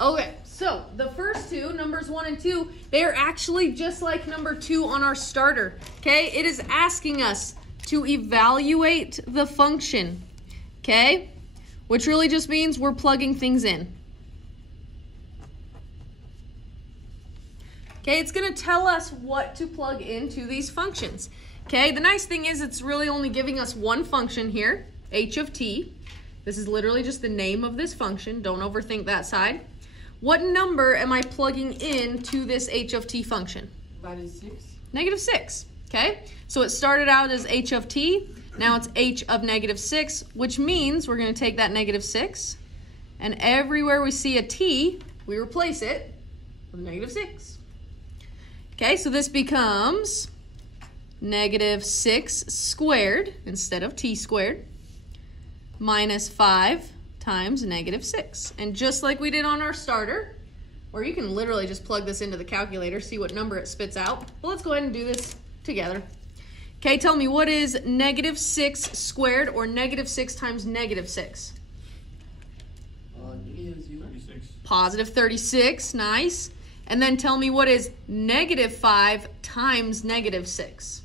Okay, so the first two, numbers 1 and 2, they are actually just like number 2 on our starter. Okay, it is asking us to evaluate the function. Okay, which really just means we're plugging things in. Okay, it's going to tell us what to plug into these functions. Okay, the nice thing is it's really only giving us one function here, h of t. This is literally just the name of this function. Don't overthink that side. What number am I plugging into this h of t function? -6. -6. Okay, so it started out as h of t. Now it's h of -6, which means we're going to take that -6, and everywhere we see a t, we replace it with -6. Okay, so this becomes -6 squared instead of t squared minus 5 times -6. And just like we did on our starter, or you can literally just plug this into the calculator, see what number it spits out. But let's go ahead and do this together. Okay, tell me, what is -6 squared or -6 times -6? -36. Positive 36, nice. And then tell me, what is -5 times -6?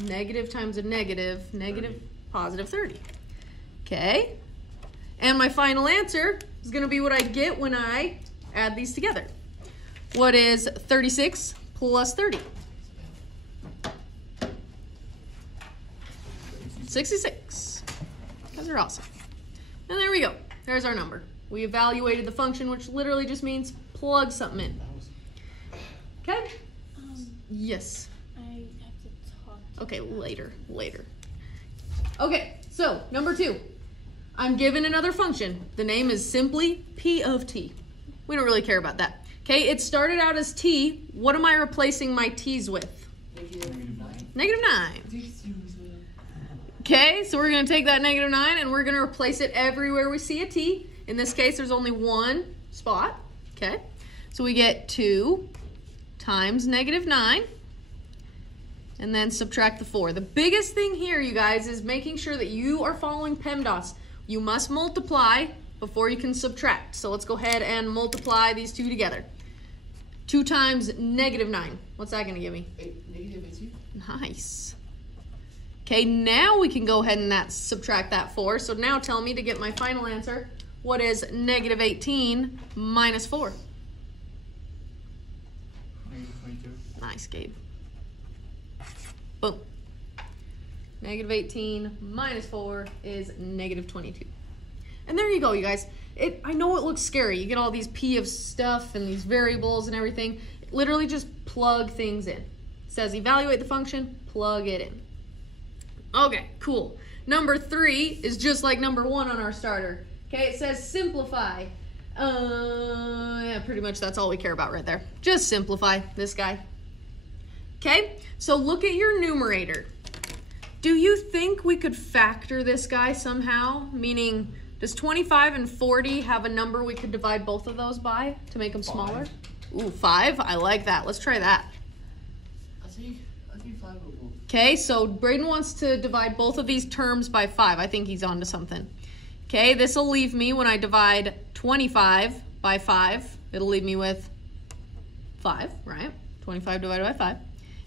Negative times a negative, positive 30. Okay, and my final answer is going to be what I get when I add these together. What is 36 plus 30? 66. You guys are awesome. And there we go. There's our number. We evaluated the function, which literally just means plug something in. Okay? Yes. I have to talk. Okay, later. Okay, so number 2. I'm given another function. The name is simply p of t. We don't really care about that. Okay, it started out as t. What am I replacing my t's with? -9. Okay, so we're going to take that -9 and we're going to replace it everywhere we see a t. In this case, there's only one spot. Okay, so we get 2 times -9 and then subtract the 4. The biggest thing here, you guys, is making sure that you are following PEMDAS. You must multiply before you can subtract. So let's go ahead and multiply these two together. 2 times -9. What's that going to give me? -18. Nice. Okay, now we can go ahead and subtract that 4. So now tell me, to get my final answer, what is -18 minus 4? -22. Nice, Gabe. Boom. -18 minus 4 is -22. And there you go, you guys. I know it looks scary. You get all these p of stuff and these variables and everything. Literally just plug things in. It says evaluate the function, plug it in. Okay, cool. Number 3 is just like number 1 on our starter. Okay, it says simplify. Yeah, pretty much that's all we care about right there. Just simplify this guy. Okay, so look at your numerator. Do you think we could factor this guy somehow? Meaning, does 25 and 40 have a number we could divide both of those by to make them smaller? 5. Ooh, 5? I like that. Let's try that. I think 5 will go. Okay, so Braden wants to divide both of these terms by 5. I think he's onto something. Okay, this will leave me, when I divide 25 by 5, it'll leave me with 5, right? 25 divided by 5.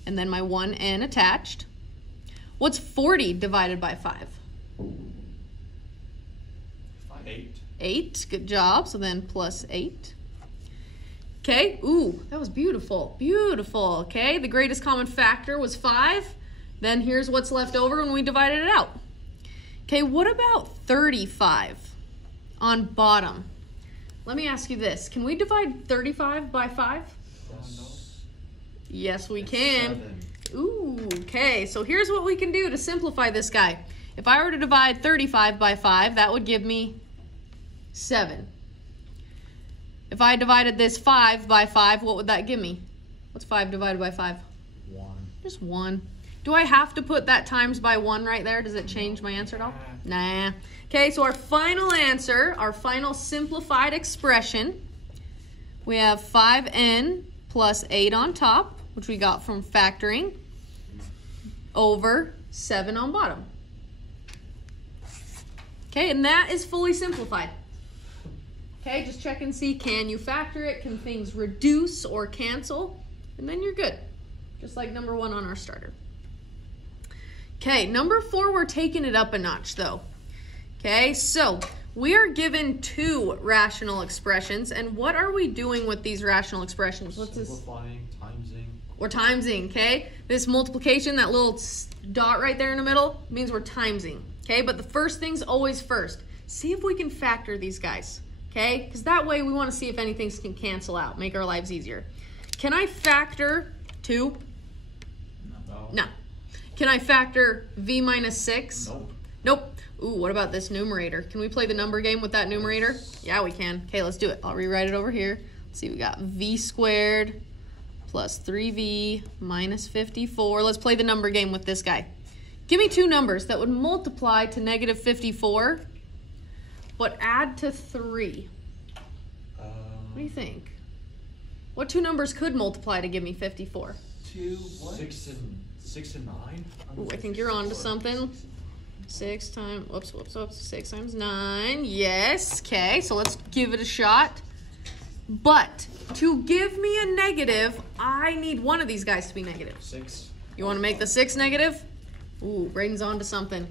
And then my 1n attached. What's 40 divided by 5? 8. 8, good job. So then plus 8. Okay, ooh, that was beautiful, beautiful. Okay, the greatest common factor was 5. Then here's what's left over when we divided it out. Okay, what about 35 on bottom? Let me ask you this. Can we divide 35 by 5? Yes, we can. 7. Ooh, okay, so here's what we can do to simplify this guy. If I were to divide 35 by 5, that would give me 7. If I divided this 5 by 5, what would that give me? What's 5 divided by 5? 1. Just 1. Do I have to put that times by 1 right there? Does it change my answer at all? Nah. Okay, so our final answer, our final simplified expression, we have 5n plus 8 on top, which we got from factoring, over 7 on bottom. Okay, and that is fully simplified. Okay, just check and see, can you factor it? Can things reduce or cancel? And then you're good. Just like number 1 on our starter. Okay, number 4, we're taking it up a notch though. Okay, so we are given 2 rational expressions. And what are we doing with these rational expressions? What's this? Simplifying, timesing. We're timesing, okay? This multiplication, that little dot right there in the middle, means we're timesing, okay? But the first thing's always first. See if we can factor these guys, okay? Because that way we want to see if anything can cancel out, make our lives easier. Can I factor 2? No. No. Can I factor v minus 6? Nope. Nope. Ooh, what about this numerator? Can we play the number game with that numerator? Yeah, we can. Okay, let's do it. I'll rewrite it over here. Let's see, we got v squared plus 3v minus 54. Let's play the number game with this guy. Give me 2 numbers that would multiply to negative 54, but add to 3. What do you think? What 2 numbers could multiply to give me 54? 2, what? 6 and 9? Ooh, I think you're on to something. 6 times, whoops, 6 times 9. Yes, okay, so let's give it a shot. But to give me a negative, I need one of these guys to be negative. 6. You want to make the 6 negative? Ooh, Braden's on to something.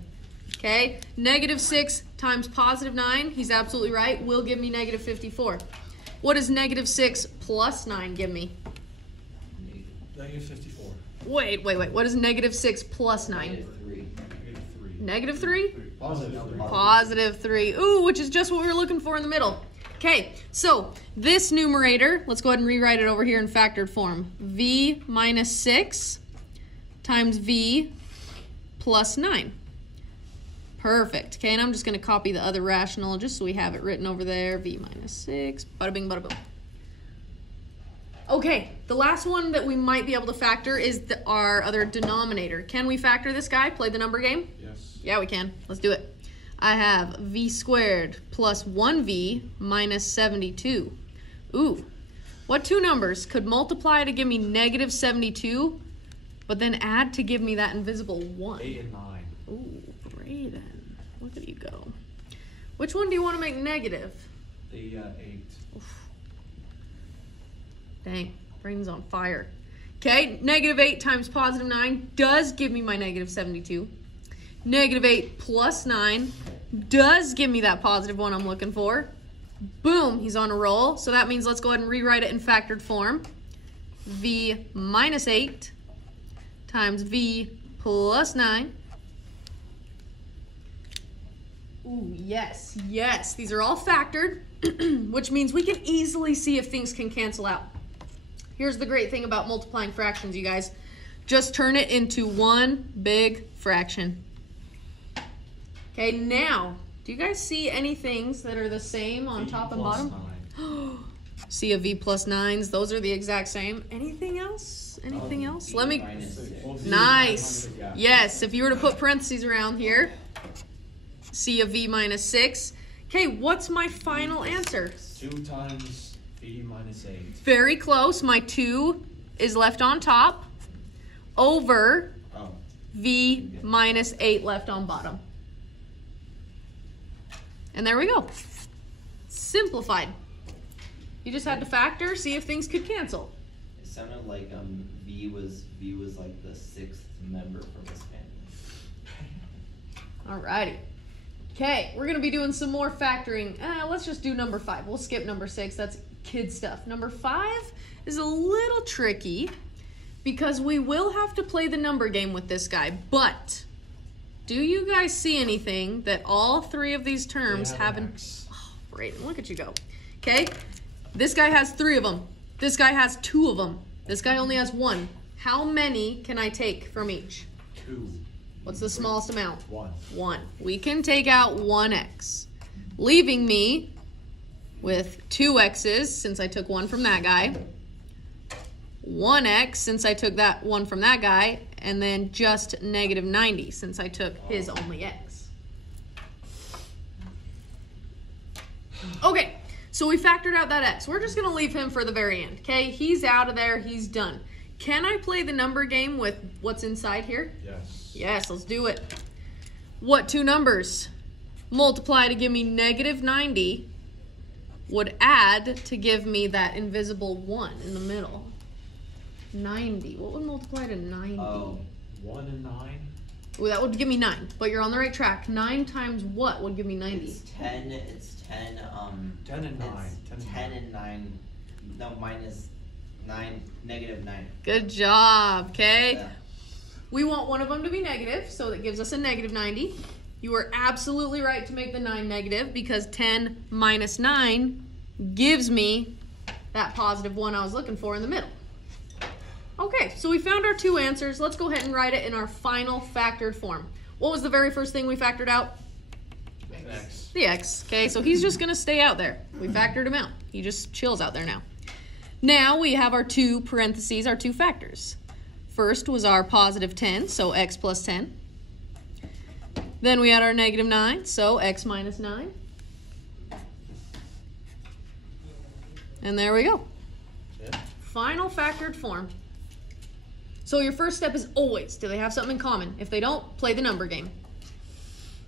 Okay, negative 6 times positive 9, he's absolutely right, will give me negative 54. What does negative 6 plus 9 give me? Negative 54. Wait. What does negative 6 plus 9? Negative 3. Negative 3? Positive 3. Positive 3. Ooh, which is just what we were looking for in the middle. Okay, so this numerator, let's go ahead and rewrite it over here in factored form. V minus 6 times V plus 9. Perfect. Okay, and I'm just going to copy the other rational just so we have it written over there. V minus 6. Bada bing, bada boom. Okay, the last one that we might be able to factor is our other denominator. Can we factor this guy? Play the number game? Yes. Yeah, we can. Let's do it. I have v squared plus 1v minus 72. Ooh, what 2 numbers could multiply to give me negative 72, but then add to give me that invisible 1? 8 and 9. Ooh, Brayden. Look at you go. Which one do you want to make negative? The 8. Oof. Dang, Brayden's on fire. Okay, negative 8 times positive 9 does give me my negative 72. Negative 8 plus 9 does give me that positive 1 I'm looking for. Boom, he's on a roll. So that means let's go ahead and rewrite it in factored form. V minus 8 times V plus 9. Ooh, yes, yes. These are all factored, which means we can easily see if things can cancel out. Here's the great thing about multiplying fractions, you guys. Just turn it into one big fraction. Okay, now, do you guys see any things that are the same on top and bottom? 9. See a V plus 9s, those are the exact same. Anything else? Anything else? Let me, nice. Yes, if you were to put parentheses around here, see a V minus 6. Okay, what's my final answer? 2 times V minus 8. Very close, my 2 is left on top over V minus 8 left on bottom. And there we go. Simplified. You just had to factor, see if things could cancel. It sounded like V was like the 6th member from his family. Alrighty. Okay, we're gonna be doing some more factoring. Let's just do number 5. We'll skip number 6. That's kid stuff. Number 5 is a little tricky because we will have to play the number game with this guy, but do you guys see anything that all 3 of these terms have in... Oh, Brayden, look at you go. Okay, this guy has 3 of them. This guy has 2 of them. This guy only has 1. How many can I take from each? 2. What's the smallest amount? 1. 1. We can take out 1x, leaving me with 2 x's since I took 1 from that guy, 1x since I took that 1 from that guy, and then just negative 90 since I took his only x. Okay, so we factored out that x. We're just going to leave him for the very end, okay? He's out of there. He's done. Can I play the number game with what's inside here? Yes. Yes, let's do it. What 2 numbers multiply to give me negative 90, would add to give me that invisible 1 in the middle? 90. What would multiply to 90? Oh. 1 and 9. Well, that would give me 9, but you're on the right track. 9 times what would give me 90? It's 10, 10 and 9. It's 10 and 9, no, minus 9, negative 9. Good job, okay? Yeah. We want one of them to be negative, so that gives us a negative 90. You were absolutely right to make the 9 negative because 10 minus 9 gives me that positive 1 I was looking for in the middle. Okay, so we found our 2 answers. Let's go ahead and write it in our final factored form. What was the very first thing we factored out? X. The x. Okay, so he's just going to stay out there. We factored him out. He just chills out there now. Now we have our 2 parentheses, our 2 factors. First was our positive 10, so x plus 10. Then we had our negative 9, so x minus 9. And there we go. Yeah. Final factored form. So your first step is always, do they have something in common? If they don't, play the number game.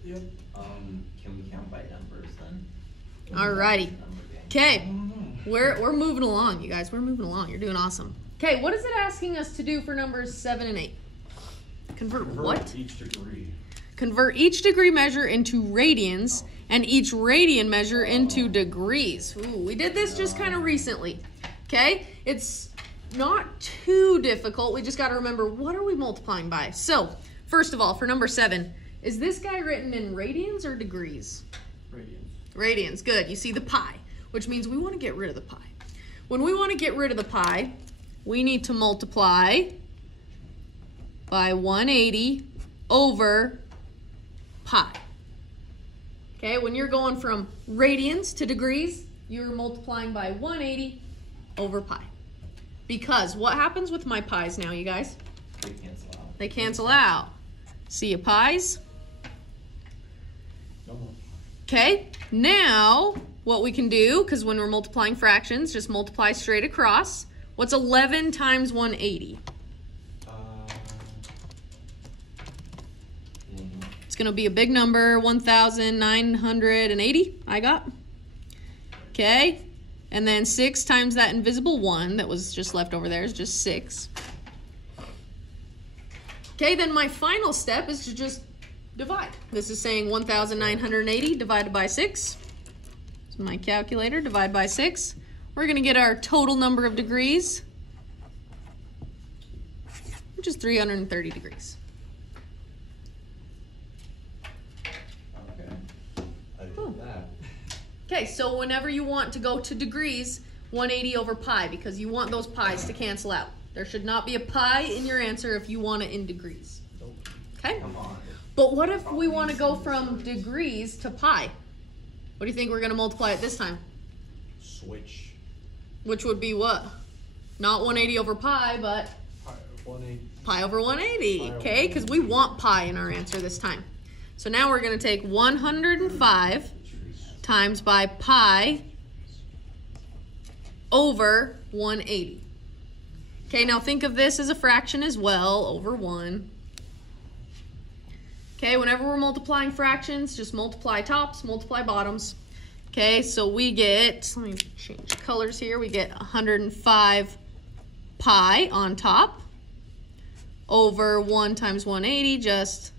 Yep. Can we count by numbers then? Alrighty. Number game. Okay, we're moving along, you guys. We're moving along. You're doing awesome. Okay, what is it asking us to do for numbers 7 and 8? Convert what? Each degree. Convert each degree measure into radians and each radian measure into degrees. Ooh, we did this just kind of recently. Okay, it's not too difficult. We just got to remember, what are we multiplying by? So, first of all, for number 7, is this guy written in radians or degrees? Radians. Radians, good. You see the pi, which means we want to get rid of the pi. When we want to get rid of the pi, we need to multiply by 180 over pi. Okay, when you're going from radians to degrees, you're multiplying by 180 over pi. Because what happens with my pi's now, you guys? They cancel out. They cancel out. See your pi's? No more. Okay, now what we can do, because when we're multiplying fractions, just multiply straight across. What's 11 times 180? It's going to be a big number, 1,980, I got. Okay, and then 6 times that invisible 1 that was just left over there is just 6. Okay, then my final step is to just divide. This is saying 1,980 divided by 6. So my calculator, divide by 6. We're going to get our total number of degrees, which is 330 degrees. Okay. I did Cool. that. Okay, so whenever you want to go to degrees, 180 over pi, because you want those pi's to cancel out. There should not be a pi in your answer if you want it in degrees. Okay? Come on. But what if we want to go from degrees to pi? What do you think we're going to multiply it this time? Switch. Which would be what? Not 180 over pi, but 180. pi over 180, Pi over okay? Because we want pi in our answer this time. So now we're going to take 105 times by pi over 180. Okay, now think of this as a fraction as well, over 1. Okay, whenever we're multiplying fractions, just multiply tops, multiply bottoms. Okay, so we get, let me change colors here, we get 105 pi on top over 1 times 180, just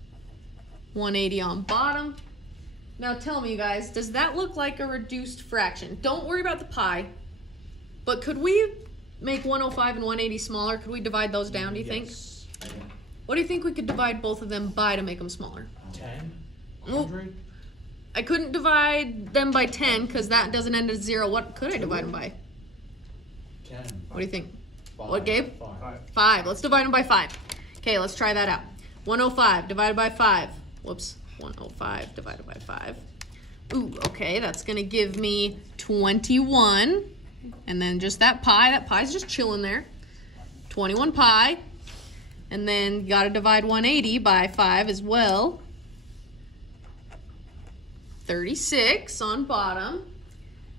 180 on bottom. Now tell me, you guys, does that look like a reduced fraction? Don't worry about the pi, but could we make 105 and 180 smaller? Could we divide those down, do you think? Yes. What do you think we could divide both of them by to make them smaller? 10? Nope. 100? I couldn't divide them by 10 because that doesn't end at 0. What could I divide them by? 10. What do you think? 5. What, Gabe? 5. 5. Let's divide them by 5. Okay, let's try that out. 105 divided by 5. Whoops. 105 divided by 5. Ooh, okay, that's going to give me 21. And then just that pi. That pi's just chilling there. 21 pi. And then you got to divide 180 by 5 as well. 36 on bottom.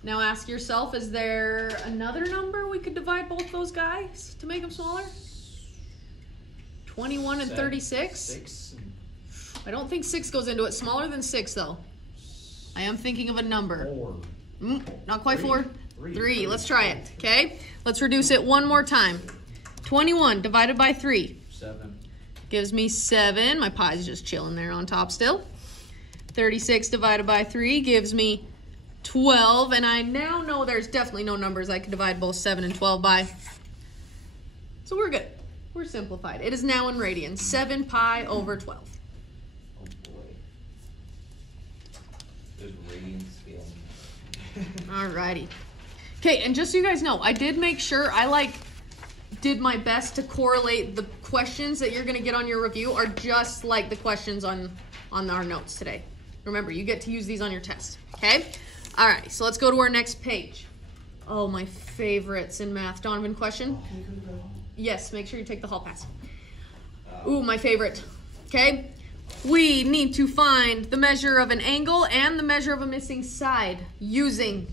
Now ask yourself, is there another number we could divide both those guys to make them smaller? 21 and 36? 6. I don't think 6 goes into it. Smaller than 6 though. I am thinking of a number. 4. Not quite 4. Three. 3. Let's try it. Okay. Let's reduce it one more time. 21 divided by 3 7. gives me 7. My pie's just chilling there on top still. 36 divided by 3 gives me 12. And I now know there's definitely no numbers I could divide both 7 and 12 by. So we're good. We're simplified. It is now in radians. 7 pi over 12. Oh boy. There's radian scale. Alrighty. Okay, and just so you guys know, I did make sure I did my best to correlate the questions that you're gonna get on your review are just like the questions on our notes today. Remember, you get to use these on your test. Okay? Alright, so let's go to our next page. Oh, my favorites in math. Donovan, question? Yes, make sure you take the hall pass. Ooh, my favorite. Okay? We need to find the measure of an angle and the measure of a missing side using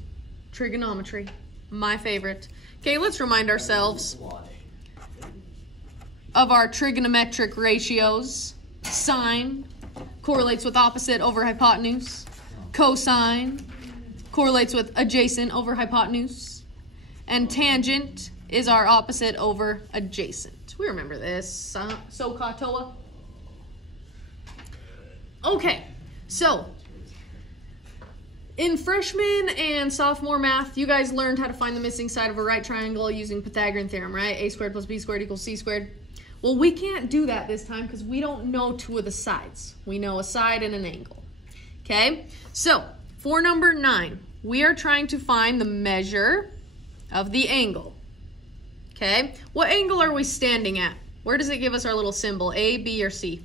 trigonometry. My favorite. Okay, let's remind ourselves of our trigonometric ratios. Sine correlates with opposite over hypotenuse. Cosine correlates with adjacent over hypotenuse. And tangent is our opposite over adjacent. We remember this. So katoa. Okay, so in freshman and sophomore math, you guys learned how to find the missing side of a right triangle using Pythagorean theorem, right? A squared plus b squared equals c squared. Well, we can't do that this time because we don't know 2 of the sides. We know a side and an angle. Okay, so for number 9, we are trying to find the measure of the angle. Okay, what angle are we standing at? Where does it give us our little symbol? A, B, or C?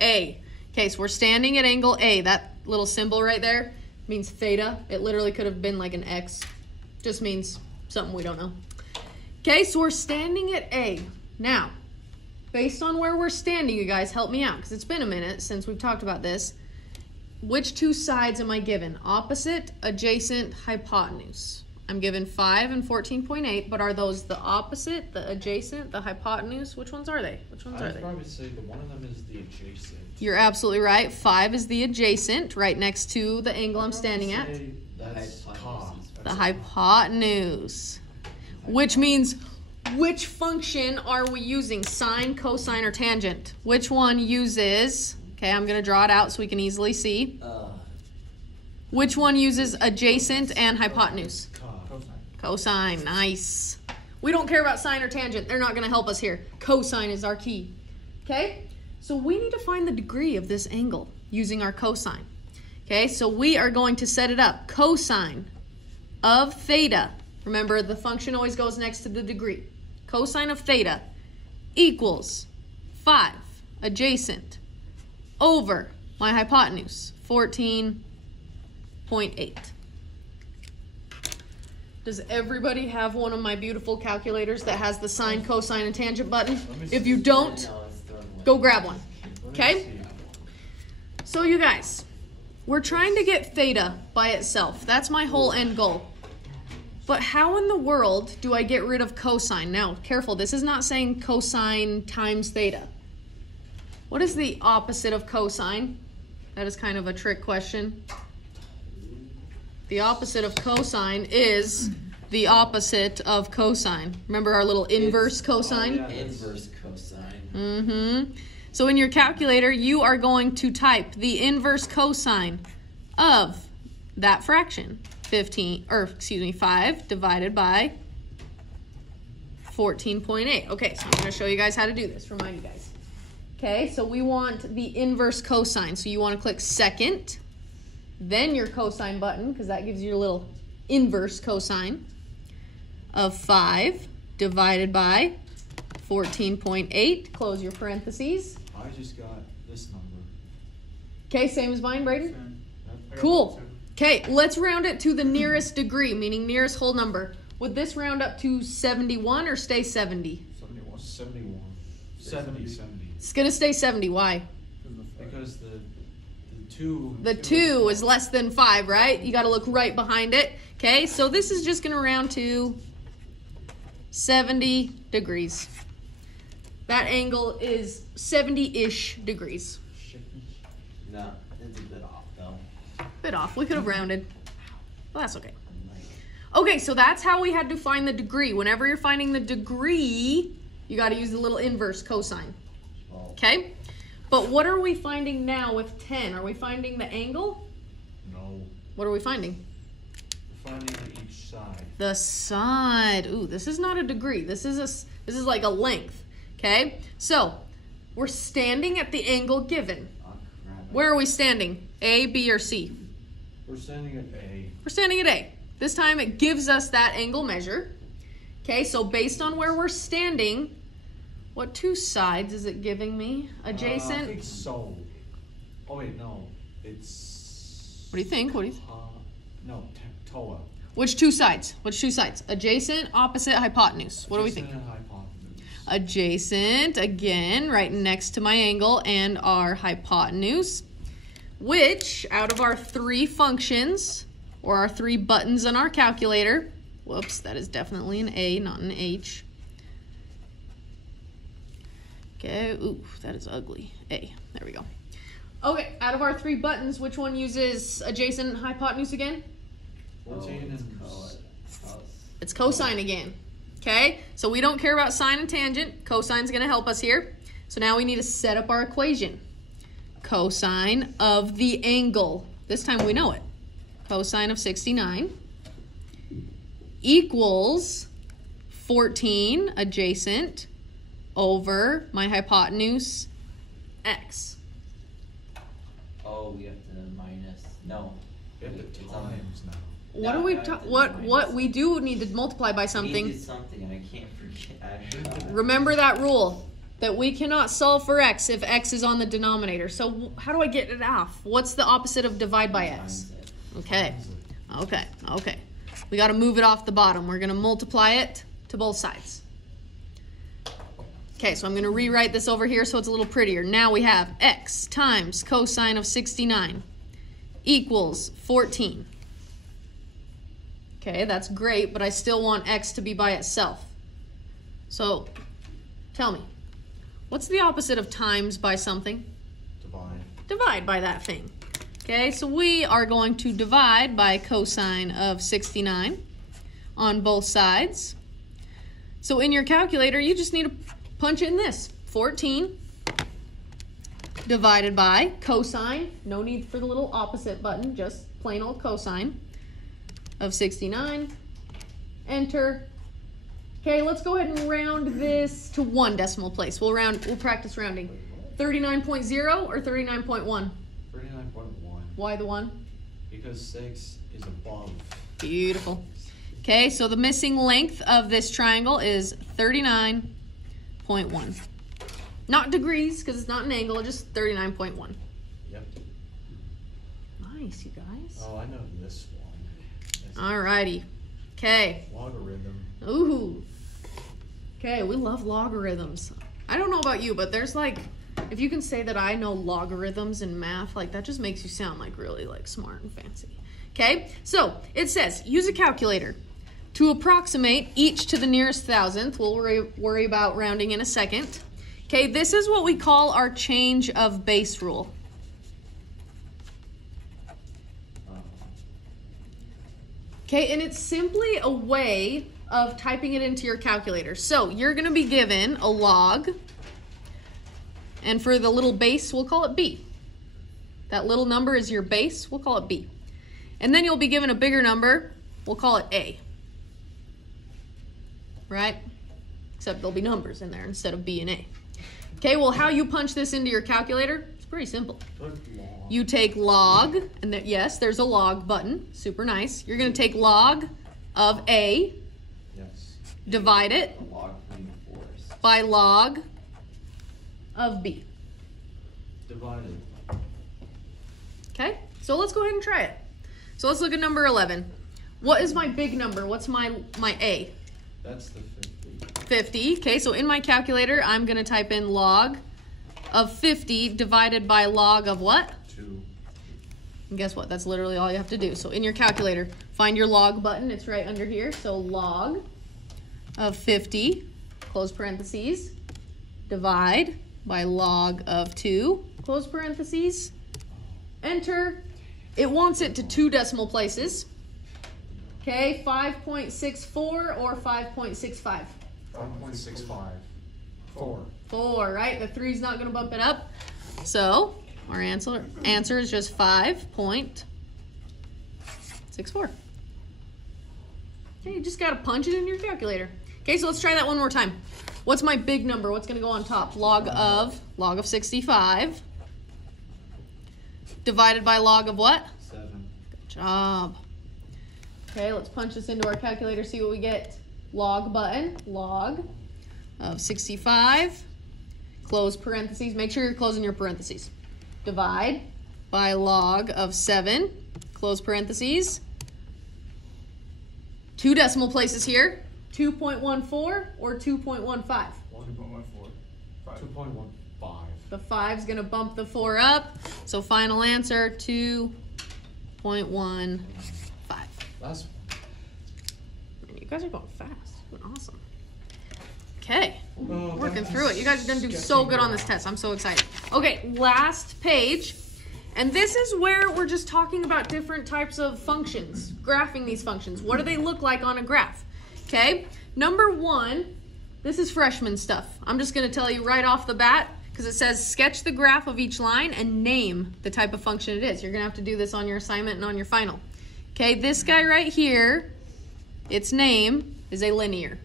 A. Okay, so we're standing at angle A. That little symbol right there means theta. It literally could have been like an X. Just means something we don't know. Okay, so we're standing at A. Now, based on where we're standing, you guys, help me out, because it's been a minute since we've talked about this. Which 2 sides am I given? Opposite, adjacent, hypotenuse. I'm given 5 and 14.8, but are those the opposite, the adjacent, the hypotenuse? Which ones are they? Which ones are they? I'd probably say that one of them is the adjacent. You're absolutely right. 5 is the adjacent, right next to the angle I'm standing at. That's The hypotenuse. Which means, which function are we using? Sine, cosine, or tangent? Which one uses, okay, I'm going to draw it out so we can easily see. Which one uses adjacent and hypotenuse? Cosine, nice. We don't care about sine or tangent. They're not going to help us here. Cosine is our key. Okay? So we need to find the degree of this angle using our cosine. Okay, so we are going to set it up. Cosine of theta. Remember, the function always goes next to the degree. Cosine of theta equals 5 adjacent over my hypotenuse, 14.8. Does everybody have one of my beautiful calculators that has the sine, cosine, and tangent button? If you don't, go grab one. Okay? So you guys, we're trying to get theta by itself. That's my whole end goal. But how in the world do I get rid of cosine? Now, careful, this is not saying cosine times theta. What is the opposite of cosine? That is kind of a trick question. The opposite of cosine is the opposite of cosine. Remember our little inverse cosine? Inverse cosine. Mm-hmm. So in your calculator, you are going to type the inverse cosine of that fraction. 5 divided by 14.8. Okay, so I'm going to show you guys how to do this. Remind you guys. Okay, so we want the inverse cosine. So you want to click second, then your cosine button, because that gives you your little inverse cosine of 5 divided by 14.8. Close your parentheses. I just got this number. Okay, same as mine, Braden? Cool. Okay, let's round it to the nearest degree, meaning nearest whole number. Would this round up to 71 or stay 70? 71. 70. It's going to stay 70. Why? Because the 2... The 2 is less than 5, right? You got to look right behind it. Okay, so this is just going to round to 70 degrees. That angle is 70-ish degrees. No, it's a bit off though. Bit off. We could have rounded. Well, that's okay. Okay, so that's how we had to find the degree. Whenever you're finding the degree, you got to use the little inverse cosine. Okay? But what are we finding now with 10? Are we finding the angle? No. What are we finding? We're finding each side. The side. Ooh, this is not a degree. This is like a length. Okay? So, we're standing at the angle given. Where are we standing? A, B, or C? We're standing at A. We're standing at A. This time it gives us that angle measure. Okay, so based on where we're standing, what two sides is it giving me? Adjacent? I think so. Oh wait, no. It's... What do you think? What do you think? No, TOA. Which two sides? Which two sides? Adjacent, opposite, hypotenuse. What do we think? Adjacent and hypotenuse. Adjacent, again, right next to my angle and our hypotenuse. Which, out of our three functions, or our three buttons on our calculator, whoops, that is definitely an A, not an H. Okay, ooh, that is ugly. A, there we go. Okay, out of our three buttons, which one uses adjacent and hypotenuse again? It's cosine again. Okay, so we don't care about sine and tangent. Cosine's gonna help us here. So now we need to set up our equation. Cosine of the angle. This time we know it. Cosine of 69 equals 14 adjacent over my hypotenuse x. Oh, we have to minus. No. We have to times now. What are we what we do need to multiply by something. We need something and I can't forget. Remember that rule that we cannot solve for x if x is on the denominator. So how do I get it off? What's the opposite of divide by x? Okay. Okay. Okay. We got to move it off the bottom. We're going to multiply it to both sides. Okay, so I'm going to rewrite this over here so it's a little prettier. Now we have x times cosine of 69 equals 14. Okay, that's great, but I still want x to be by itself. So, tell me, what's the opposite of times by something? Divide. Divide by that thing. Okay, so we are going to divide by cosine of 69 on both sides. So in your calculator, you just need to punch in this. 14 divided by cosine. No need for the little opposite button, just plain old cosine of 69. Enter. Okay, let's go ahead and round this to one decimal place. We'll practice rounding. 39.0 or 39.1? 39.1. Why the 1? Because 6 is above. Beautiful. Okay, so the missing length of this triangle is 39.1. Not degrees, because it's not an angle, just 39.1. Yep. Nice, you guys. Oh, I know this one. Alrighty. Okay. Logarithm. Ooh. Okay, we love logarithms. I don't know about you, but there's like, if you can say that I know logarithms in math, like that just makes you sound like really like smart and fancy. Okay, so it says use a calculator to approximate each to the nearest thousandth. We'll worry about rounding in a second. Okay, this is what we call our change of base rule. Okay, and it's simply a way of typing it into your calculator. So you're going to be given a log, and for the little base, we'll call it b. That little number is your base, we'll call it b. And then you'll be given a bigger number, we'll call it a. Right? Except there'll be numbers in there instead of b and a. Okay, well, how you punch this into your calculator, it's pretty simple. You take log, and yes, there's a log button, super nice. You're going to take log of a, Yes. divide it by log of b. Divided. Okay, so let's go ahead and try it. So let's look at number 11. What is my big number? What's my a? That's the 50. 50. Okay, so in my calculator, I'm going to type in log of 50 divided by log of what? 2. And guess what? That's literally all you have to do. So in your calculator, find your log button. It's right under here. So log of 50, close parentheses, divide by log of 2, close parentheses, enter. It wants it to 2 decimal places. Okay, 5.64 or 5.65? 5.65. 4. 4, right? The 3's not going to bump it up. So our answer is just 5.64. Okay, you just got to punch it in your calculator. Okay, so let's try that one more time. What's my big number? What's going to go on top? Log of 65 divided by log of what? 7. Good job. Okay, let's punch this into our calculator, see what we get. Log button, log of 65, close parentheses. Make sure you're closing your parentheses. Divide by log of 7, close parentheses. 2 decimal places here, 2.14 or 2.15. 2.14. 2.15. The 5's going to bump the 4 up, so final answer 2.15. Last Man, you guys are going fast. You're doing awesome. Okay, one. working through it. You guys are going to do so good on this test. I'm so excited. Okay, last page. And this is where we're just talking about different types of functions, graphing these functions. What do they look like on a graph? Okay, number 1, this is freshman stuff. I'm just going to tell you right off the bat because it says sketch the graph of each line and name the type of function it is. You're going to have to do this on your assignment and on your final. Okay, this guy right here, its name is a linear.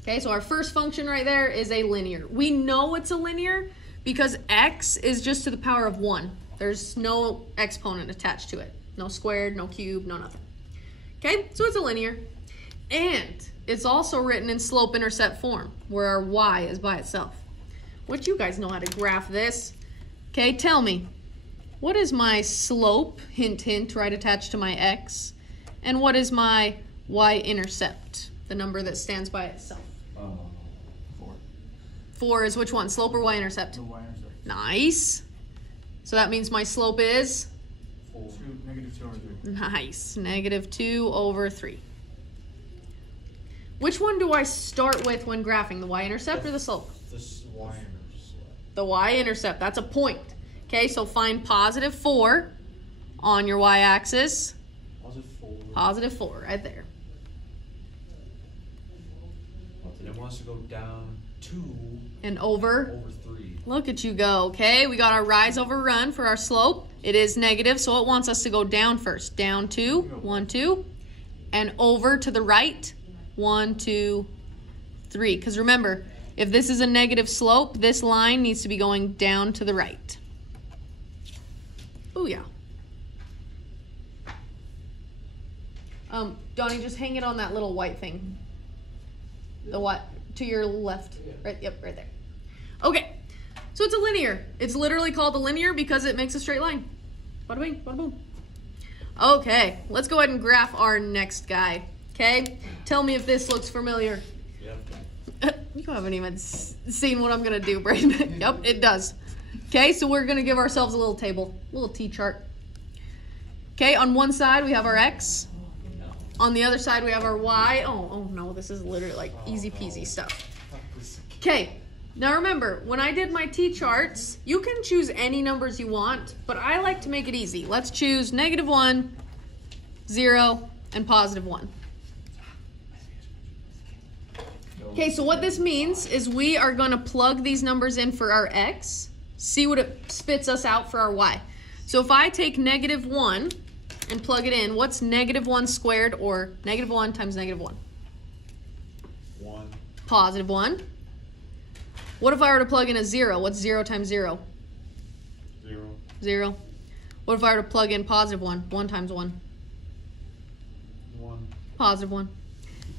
Okay, so our first function right there is a linear. We know it's a linear because x is just to the power of 1. There's no exponent attached to it. No squared, no cube, no nothing. Okay, so it's a linear. And it's also written in slope-intercept form, where our y is by itself. What you guys know how to graph this? Okay, tell me. What is my slope, hint, hint, right attached to my x? And what is my y-intercept, the number that stands by itself? 4. 4 is which one, slope or y-intercept? The y-intercept. Nice. So that means my slope is? Negative 2 over 3. Nice, negative 2 over 3. Which one do I start with when graphing, the y-intercept or the slope? This y-intercept. The y-intercept, that's a point. Okay, so find positive 4 on your y-axis. Positive 4. Positive 4, right there. It wants to go down 2 And over. over 3. Look at you go, okay? We got our rise over run for our slope. It is negative, so it wants us to go down first. Down 2, 1, 2. And over to the right, 1, 2, 3. Because remember, if this is a negative slope, this line needs to be going down to the right. Oh yeah. Donnie, just hang it on that little white thing. The what? To your left. Right, yep, right there. Okay, so it's a linear. It's literally called a linear because it makes a straight line. Bada bing, bada boom. Okay, let's go ahead and graph our next guy. Okay, tell me if this looks familiar. Yep. You haven't even seen what I'm gonna do, Braden. Yep, it does. Okay, so we're gonna give ourselves a little table, a little T-chart. Okay, on one side we have our X. On the other side we have our Y. Oh no, this is literally like easy peasy stuff. Okay, now remember, when I did my T-charts, you can choose any numbers you want, but I like to make it easy. Let's choose -1, 0, and +1. Okay, so what this means is we are going to plug these numbers in for our X, see what it spits us out for our Y. So if I take -1 and plug it in, what's -1 squared or -1 times -1? 1. +1. What if I were to plug in a 0? What's 0 times 0? 0. 0. What if I were to plug in +1? 1 times 1? 1. +1.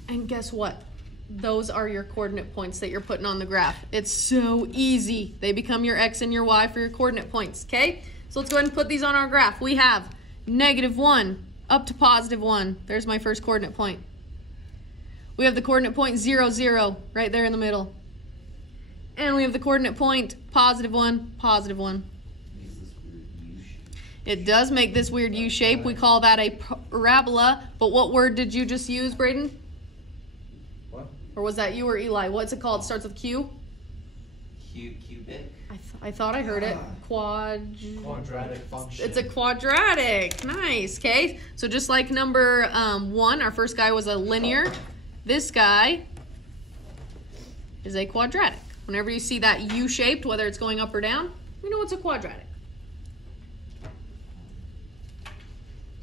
And guess what? Those are your coordinate points that you're putting on the graph. It's so easy. They become your X and your Y for your coordinate points, okay? So let's go ahead and put these on our graph. We have -1 up to +1. There's my first coordinate point. We have the coordinate point 0, 0 right there in the middle. And we have the coordinate point +1, +1. Makes this weird U shape. It does make this weird U shape. We call that a parabola. But what word did you just use, Braden? What? Or was that you or Eli? What's it called? It starts with Q? Cubic. I thought I heard it. Quadratic function. It's a quadratic. Nice. Okay. So just like number 1, our first guy was a linear. This guy is a quadratic. Whenever you see that U-shaped, whether it's going up or down, we know it's a quadratic.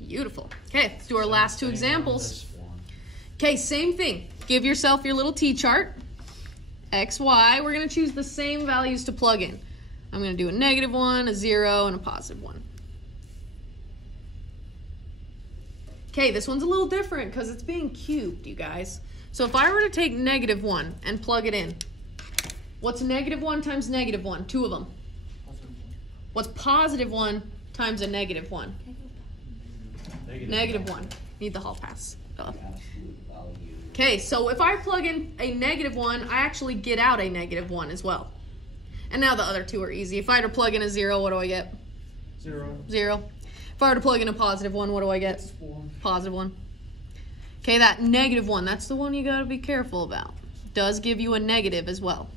Beautiful. Okay, let's do our last 2 examples. Okay, same thing. Give yourself your little T-chart. X, Y. We're going to choose the same values to plug in. I'm going to do a -1, a 0, and a +1. Okay, this one's a little different because it's being cubed, you guys. So if I were to take -1 and plug it in, what's -1 times -1? 2 of them. What's +1 times a -1? -1. Need the hall pass. Absolute value. Okay, so if I plug in a -1, I actually get out a -1 as well. And now the other 2 are easy. If I were to plug in a 0, what do I get? 0. 0. If I were to plug in a +1, what do I get? +1. Okay, that -1, that's the one you gotta be careful about. Does give you a negative as well.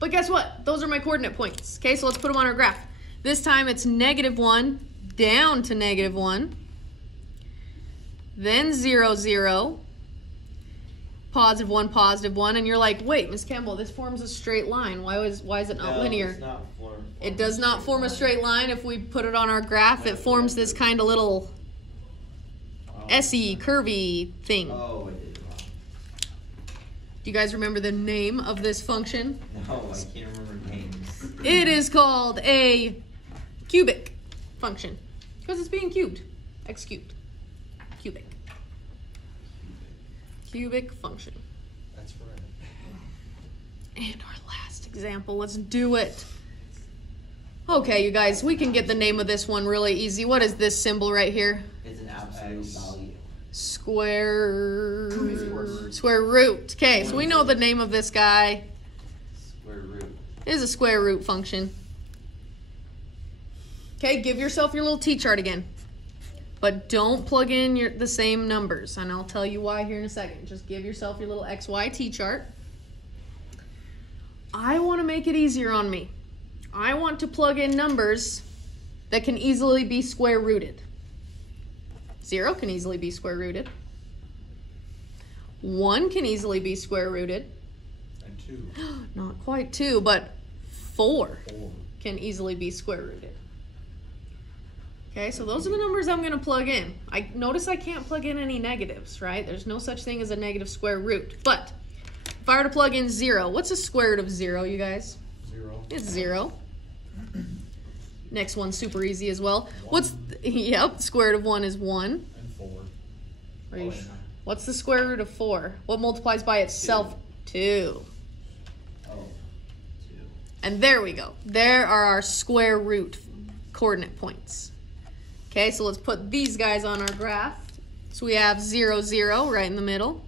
But guess what? Those are my coordinate points. Okay, so let's put them on our graph. This time it's -1 down to -1. Then 0, 0. +1, +1, and you're like, wait, Miss Campbell, this forms a straight line. Why is it not linear? It's not It does not form a straight line. If we put it on our graph, it forms this kind of little S-y, curvy thing. Oh, I did it wrong. Do you guys remember the name of this function? No, I can't remember names. It is called a cubic function because it's being cubed. X cubed. Cubic. Cubic function. That's right. And our last example, let's do it. Okay, you guys, we can get the name of this one really easy. What is this symbol right here? It's an absolute value. Square root. Okay, so we know the name of this guy Square root. is a square root function. Okay, give yourself your little T-chart again. But don't plug in the same numbers, and I'll tell you why here in a second. Just give yourself your little XY T-chart. I want to make it easier on me. I want to plug in numbers that can easily be square rooted. 0 can easily be square rooted. 1 can easily be square rooted. And 2. Not quite 2, but 4 4. can easily be square rooted. Okay, so those are the numbers I'm going to plug in. I notice I can't plug in any negatives, right? There's no such thing as a negative square root. But if I were to plug in 0, what's the square root of 0, you guys? 0. It's 0. Next one's super easy as well. Yep, square root of 1 is 1. And 4. Are you What's the square root of 4? What multiplies by itself? 2. Oh, 2. And there we go. There are our square root coordinate points. Okay, so let's put these guys on our graph. So we have 0, 0 right in the middle.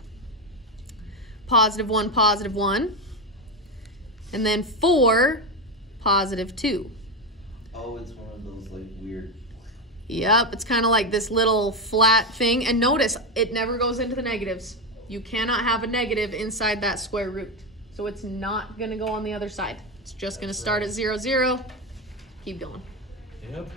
+1, +1. And then 4, +2. Oh, it's one of those like weird. Yep, it's kind of like this little flat thing. And notice, it never goes into the negatives. You cannot have a negative inside that square root. So it's not going to go on the other side. It's just going to start at 0, 0. Keep going. Yep.